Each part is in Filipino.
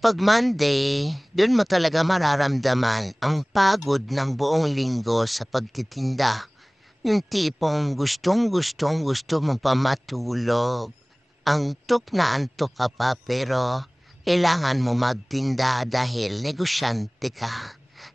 Pag Monday, dun mo talaga mararamdaman ang pagod ng buong linggo sa pagtitinda. Yung tipong gusto mo pa matulog. Antok na antok ka pa pero kailangan mo magtinda dahil negosyante ka.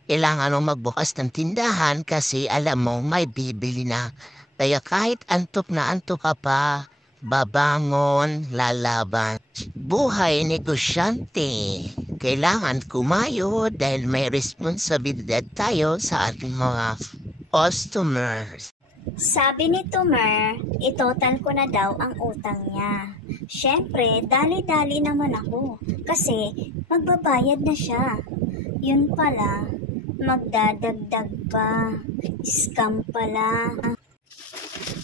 Kailangan mo magbukas ng tindahan kasi alam mo may bibili na. Kaya kahit antok ka pa, babangon, lalaban. Buhay negosyante. Kailangan kumayo dahil may responsibilidad tayo sa ating mga customers. Sabi ni Tumer, itotal ko na daw ang utang niya. Siyempre, dali-dali naman ako kasi magbabayad na siya. Yun pala, magdadagdag pa. Scam pala.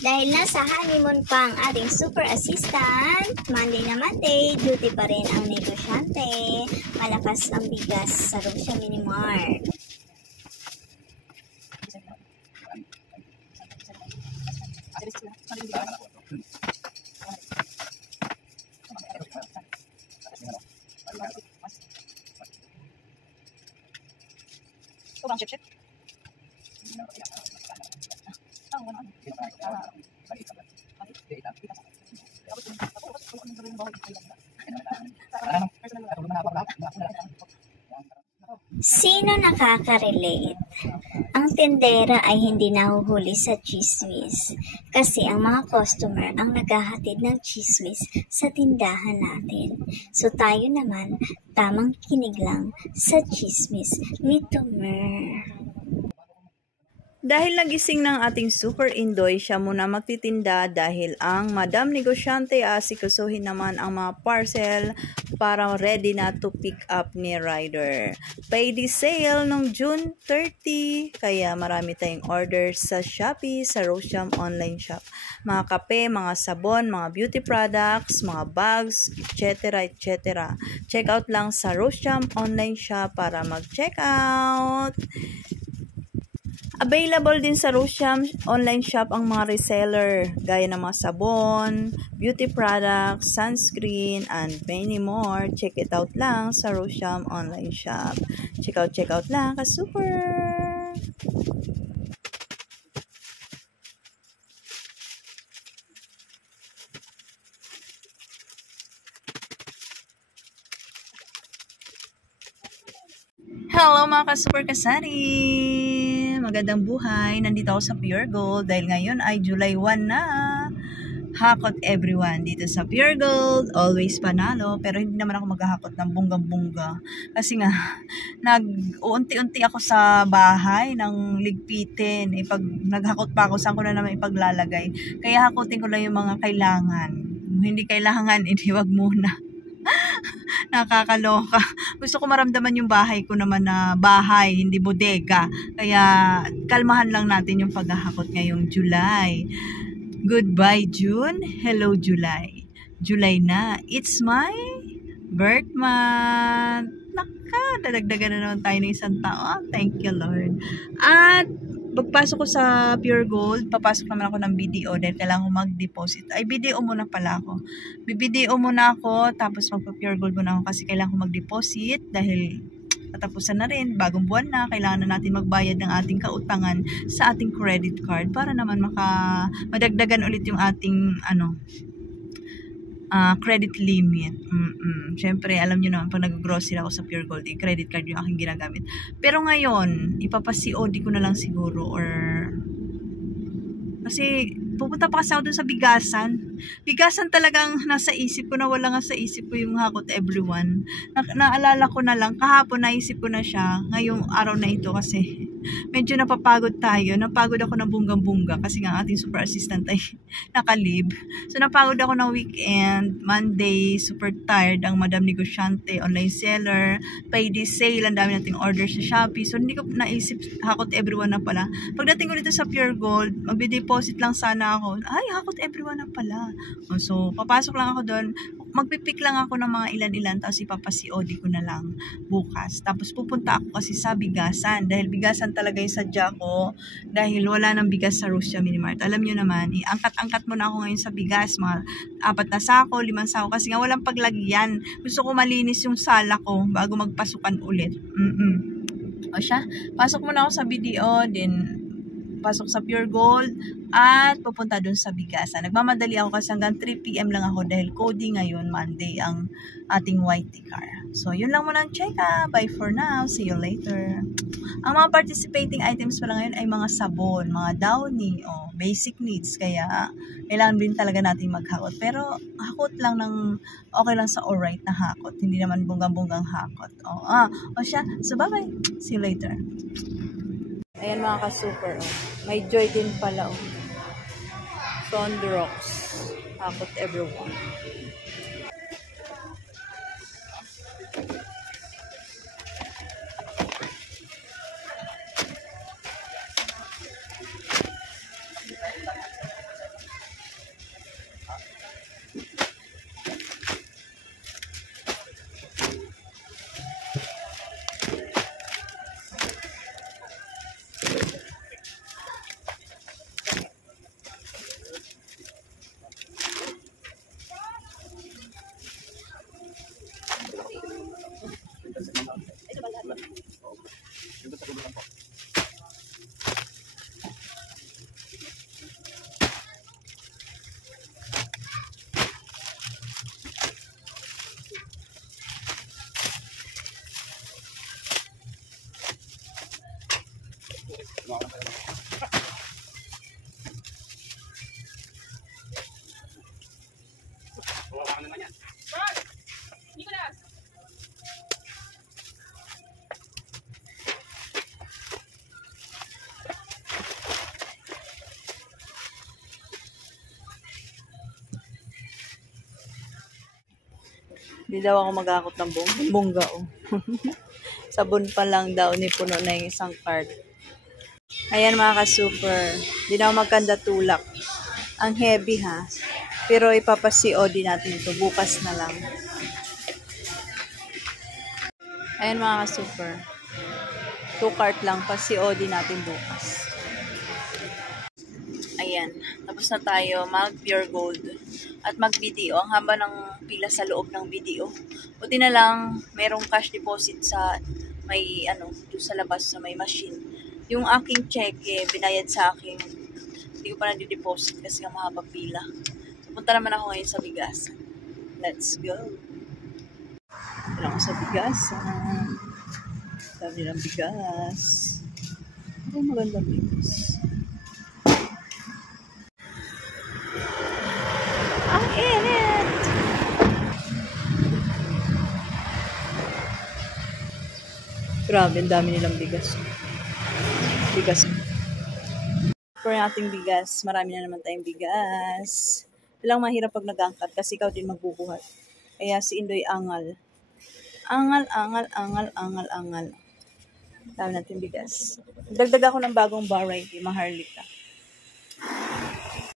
Dahil nasa honeymoon pa ang ating super assistant, Monday na Monday, duty pa rin ang negosyante. Malakas ang bigas sa Rosia Mini Mart. Sino nakaka-relate? Ang tindera ay hindi nahuhuli sa chismis kasi ang mga customer ang naghahatid ng chismis sa tindahan natin. So tayo naman, tamang kinig lang sa chismis ni Tumer. Dahil nagising ng ating super indoy, siya muna magtitinda dahil ang Madam Negosyante asikusuhin naman ang mga parcel para ready na to pick up ni rider. Payday sale nung June 30, kaya marami tayong orders sa Shopee, sa Rosham online shop. Mga kape, mga sabon, mga beauty products, mga bags, etc. etc. Check out lang sa Rosham online shop para mag-check out. Available din sa Rosham online shop ang mga reseller gaya ng mga sabon, beauty products, sunscreen, and many more. Check it out lang sa Rosham online shop. Check out lang ka super! Hello mga ka-super kasari! Magandang buhay! Nandito ako sa Pure Gold dahil ngayon ay July 1 na. Hakot everyone dito sa Pure Gold. Always panalo. Pero hindi naman ako maghahakot ng bunggang-bungga. Kasi nga, nag-uunti-unti ako sa bahay ng ligpitin. Pag naghakot pa ako, saan ko na naman ipaglalagay. Kaya hakutin ko lang yung mga kailangan. Hindi kailangan, wag muna. Nakakaloka. Gusto ko maramdaman yung bahay ko naman na bahay, hindi bodega. Kaya kalmahan lang natin yung paghahakot ngayong July. Goodbye June, hello July. July na, it's my birth month. Dadagdagan na naman tayo ng isang taon. Thank you Lord. At pagpasok ko sa Pure Gold, papasok naman ako ng BDO dahil kailangan ko mag-deposit. Ay, BDO muna pala ako. BDO muna ako, tapos magpa-Pure Gold muna ako kasi kailangan ko mag-deposit dahil katapusan na rin, bagong buwan na, kailangan na natin magbayad ng ating kautangan sa ating credit card para naman madagdagan ulit yung ating credit limit. Siyempre, alam nyo naman, pag nag-grocery ako sa Pure Gold, credit card yung aking ginagamit. Pero ngayon, ipapa-COD ko na lang siguro or kasi pupunta pa kasi ako dun sa bigasan. Bigasan talagang nasa isip ko na wala nga sa isip ko yung hakot everyone. Naalala ko na lang, kahapon naisip ko na siya ngayong araw na ito kasi medyo napapagod tayo. Napagod ako ng bunggang-bungga kasi nga ating super assistant ay nakalib. So napagod ako ng weekend, Monday, super tired ang Madam Negosyante, online seller, payday sale, ang dami nating order sa Shopee. So hindi ko naisip hakot everyone na pala. Pagdating ko dito sa Pure Gold, magbe-deposit lang sana ako. Ay, hakot everyone na pala. So papasok lang ako doon, magpipick lang ako ng mga ilan-ilan tapos ipapa-COD ko na lang bukas. Tapos pupunta ako kasi sa bigasan dahil bigasan talaga yung sadya ko dahil wala nang bigas sa Russia Minimart. Alam nyo naman, angkat-angkat mo na ako ngayon sa bigas, mga 4 na sako, 5 sako kasi nga walang paglagyan. Gusto ko malinis yung sala ko bago magpasukan ulit. O siya, pasok muna ako sa BDO, din pasok sa Pure Gold at pupunta dun sa bigasan. Nagmamadali ako kasi hanggang 3 PM lang ako dahil coding ngayon, Monday, ang ating YT car. So, yun lang muna ang check-up. Bye for now. See you later. Ang mga participating items pala ngayon ay mga sabon, mga downy, o basic needs. Kaya, kailangan din talaga natin maghakot. Pero, hakot lang ng okay lang sa alright na hakot. Hindi naman bunggang-bunggang hakot. O siya. So, bye-bye. See you later. Ayan mga ka-super, oh. May joy din pala, oh. From the rocks. Hakot everyone. Hindi daw ako mag-akot ng bongga, oh. Sabon pa lang daw ni puno na yung isang cart. Ayan mga ka-super. Hindi na ako magkanda tulak. Ang heavy ha. Pero ipapa-COD natin ito. Bukas na lang. Ayan mga ka-super. 2 cart lang. Pa-COD natin bukas. Ayan. Tapos na tayo mag-Pure Gold. At mag-BDO. Ang haba ng pila sa loob ng BDO. Buti na lang, merong cash deposit sa may, doon sa labas sa may machine. Yung aking cheque, binayad sa akin. Hindi ko pa na-deposit kasi nga mahaba pila. So, punta naman ako ngayon sa bigasan. Let's go. Punta ako sa bigasan. Sabi ng bigas. Ay, magandang bigas. Ang init! Grabe, ang dami nilang bigas. Bigas. For ating bigas, marami na naman tayong bigas. Walang mahirap pag nag-angkat kasi ikaw din magbubuhat. Kaya si Indoy angal. Angal, angal, angal, angal, angal. Dami natin bigas. Dagdag ako ng bagong variety, Maharlika.